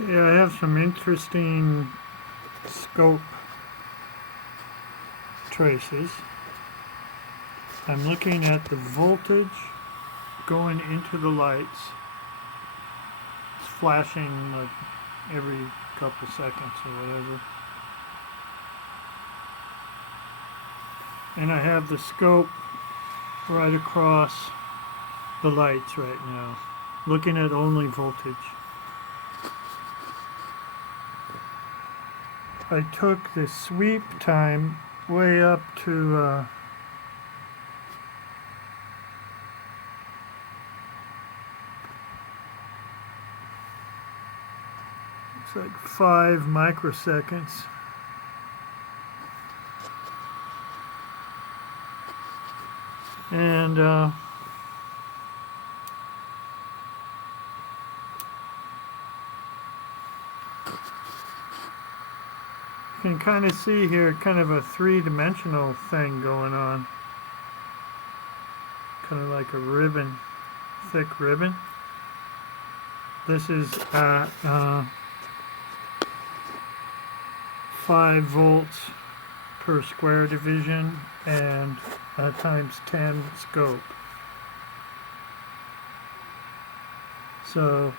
Okay, I have some interesting scope traces. I'm looking at the voltage going into the lights. It's flashing like every couple seconds or whatever. And I have the scope right across the lights right now, looking at only voltage. I took the sweep time way up to it's like 5 microseconds. And you can kind of see here kind of a three-dimensional thing going on. Kind of like a ribbon, thick ribbon. This is at 5 volts per square division and times 10 scope. So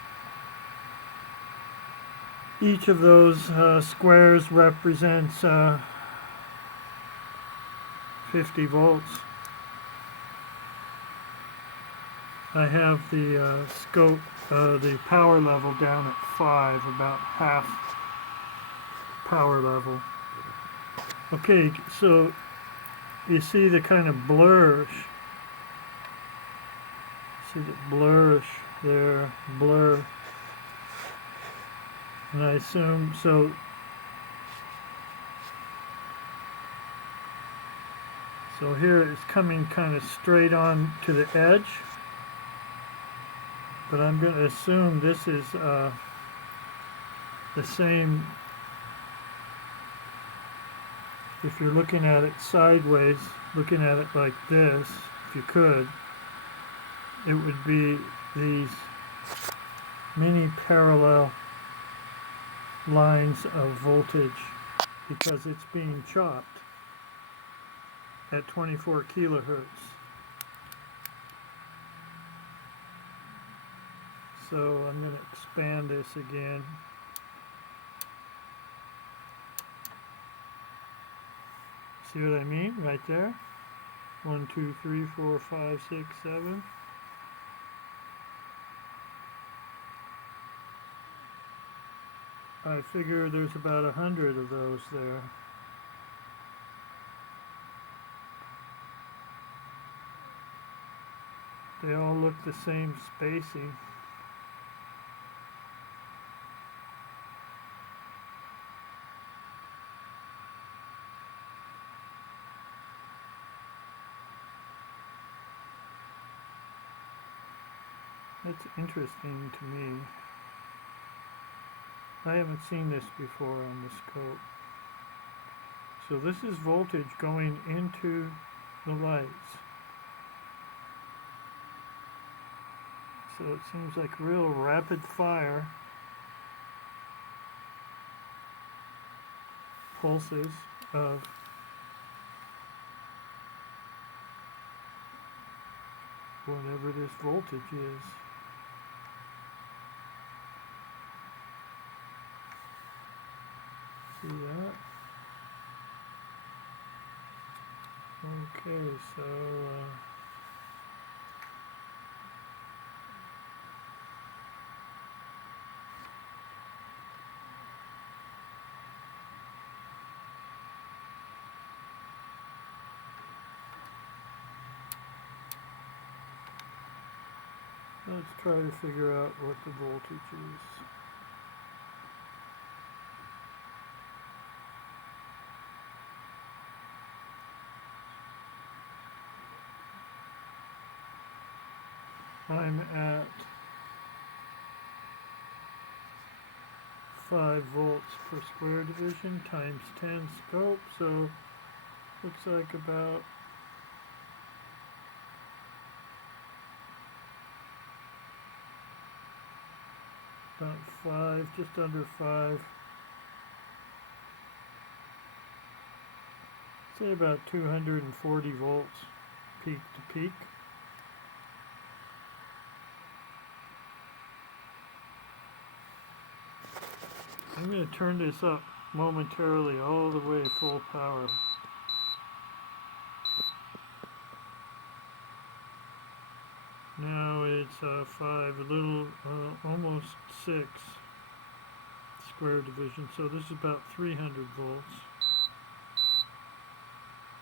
each of those squares represents 50 volts. I have the scope, the power level down at 5, about half power level. Okay, so you see the kind of blurish. See the blurish there, blur. And I assume, so here it's coming kind of straight on to the edge. But I'm going to assume this is the same. If you're looking at it sideways, looking at it like this, if you could, it would be these mini parallel lines of voltage because it's being chopped at 24 kilohertz. So I'm going to expand this again. See what I mean right there? 1, 2, 3, 4, 5, 6, 7. I figure there's about 100 of those there. They all look the same spacing. That's interesting to me. I haven't seen this before on the scope. So this is voltage going into the lights. So it seems like real rapid fire pulses of whatever this voltage is. See that? Okay, so let's try to figure out what the voltage is. I'm at 5 volts per square division times 10 scope, so looks like about about 5, just under 5. Say about 240 volts peak to peak. I'm going to turn this up momentarily all the way full power. Now it's 5, a little, almost 6 square division, so this is about 300 volts.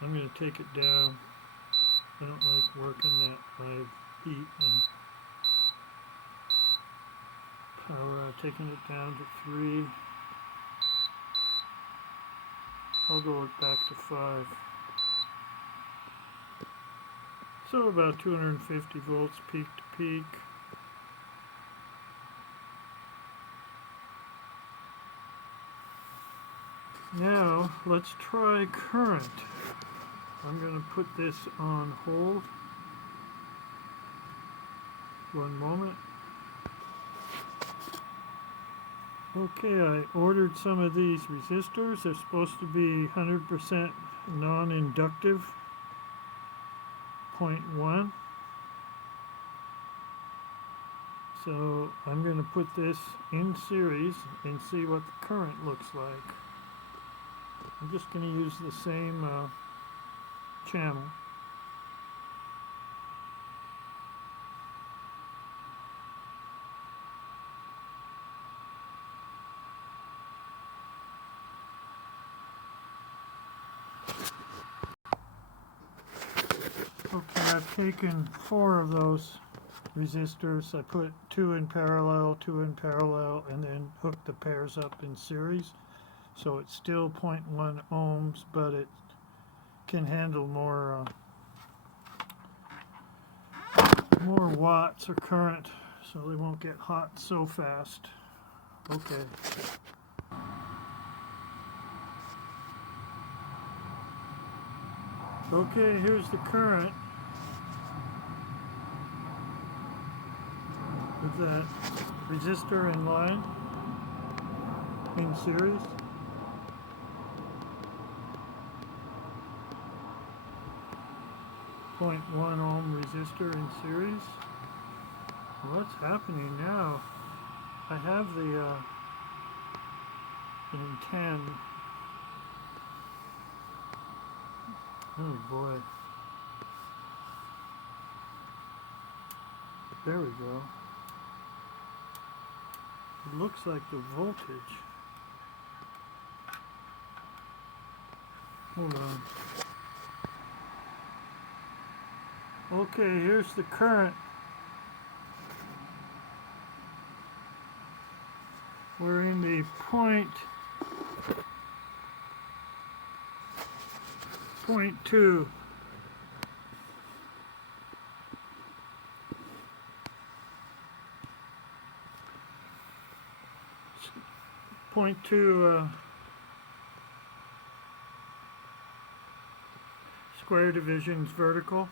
I'm going to take it down. I don't like working that high heat and power. I've taken it down to 3. I'll go back to 5. So about 250 volts peak to peak. Now let's try current. I'm going to put this on hold. One moment. Okay, I ordered some of these resistors. They're supposed to be 100% non-inductive. 0.1. So I'm going to put this in series and see what the current looks like. I'm just going to use the same channel. Okay, I've taken 4 of those resistors. I put 2 in parallel, 2 in parallel, and then hooked the pairs up in series. So it's still 0.1 ohms, but it can handle more watts or current, so they won't get hot so fast. Okay. Okay, here's the current with that resistor in line, in series. .1 ohm resistor in series. What's happening now? I have the in 10. Oh boy. There we go. It looks like the voltage. Hold on. Okay, here's the current. We're in the point 0.2. 0.2 square divisions vertical.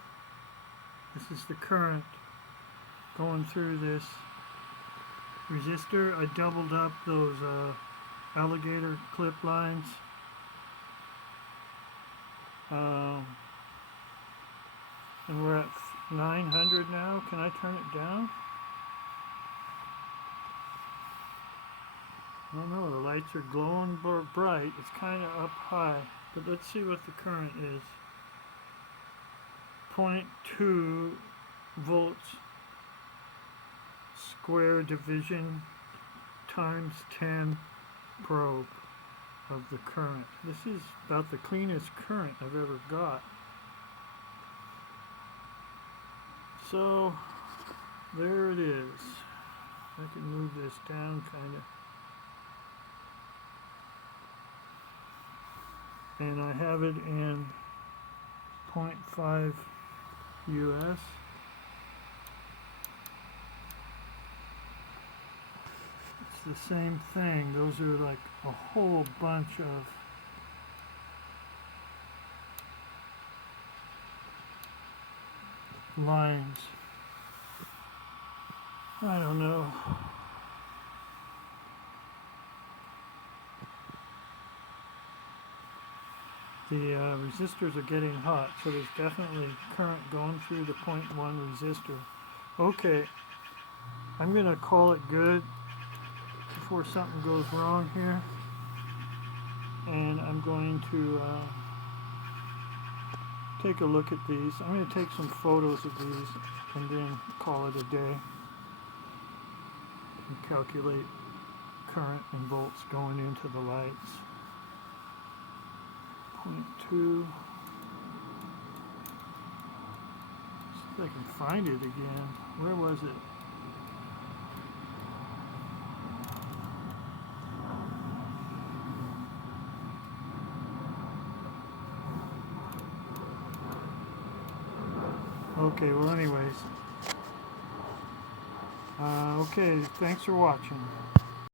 This is the current going through this resistor. I doubled up those alligator clip lines. And we're at 900 now. Can I turn it down? I don't know, the lights are glowing bright. It's kind of up high, but let's see what the current is. 0.2 volts square division times 10 probe of the current. This is about the cleanest current I've ever got. So there it is. I can move this down kind of. And I have it in 0.5 US. It's the same thing. Those are like a whole bunch of lines. I don't know. the resistors are getting hot, so there's definitely current going through the 0.1 resistor. Okay, I'm going to call it good before something goes wrong here, and I'm going to take a look at these. I'm going to take some photos of these and then call it a day and calculate current and volts going into the lights. 0.2. See if I can find it again. Where was it? Okay, well anyways. Okay, thanks for watching.